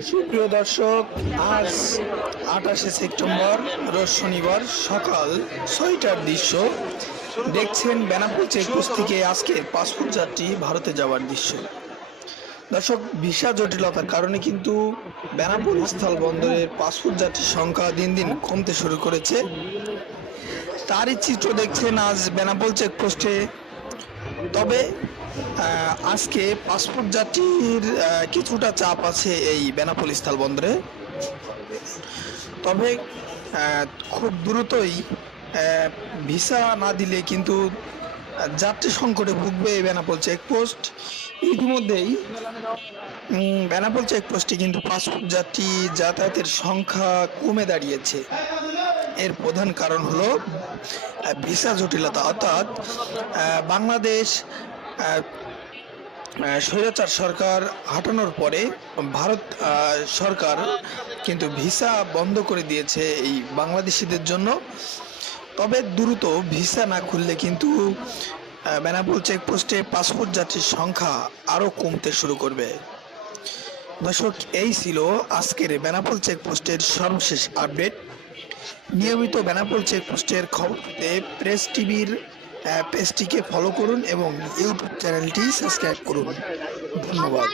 সুপ্রিয় দর্শক, আজ আঠাশে সেপ্টেম্বর, রোজ শনিবার সকাল ছয়টার দৃশ্য। দেখছেন বেনাপুর চেকপোস্ট থেকে আজকে পাসপোর্ট যাত্রী ভারতে যাওয়ার দৃশ্য। দর্শক, ভিসা জটিলতার কারণে কিন্তু বেনাপুর স্থল বন্দরের পাসপোর্ট যাত্রীর সংখ্যা দিন দিন কমতে শুরু করেছে। তারই চিত্র দেখছেন আজ বেনাপোল চেকপোস্টে তবে আজকে পাসপোর্ট যাত্রীর কিছুটা চাপ আছে এই বেনাপোল স্থল বন্দরে। তবে খুব দ্রুতই ভিসা না দিলে কিন্তু যাত্রী সংকটে ভুগবে এই বেনাপোল চেকপোস্ট। ইতিমধ্যেই বেনাপোল চেকপোস্টে কিন্তু পাসপোর্ট যাত্রী যাতায়াতের সংখ্যা কমে দাঁড়িয়েছে। এর প্রধান কারণ হলো ভিসা জটিলতা। অর্থাৎ বাংলাদেশ স্বৈরাচার সরকার হাঁটানোর পরে ভারত সরকার কিন্তু ভিসা বন্ধ করে দিয়েছে এই বাংলাদেশিদের জন্য। তবে দ্রুত ভিসা না খুললে কিন্তু বেনাপোল চেকপোস্টে পাসপোর্ট যাত্রীর সংখ্যা আরও কমতে শুরু করবে। দর্শক, এই ছিল আজকের বেনাপোল চেকপোস্টের সর্বশেষ আপডেট। নিয়মিত বেনাপোল চেকপোস্টের খবর পেতে প্রেস টিভির পেজটিকে ফলো করুন এবং ইউটিউব চ্যানেলটি সাবস্ক্রাইব করুন। ধন্যবাদ।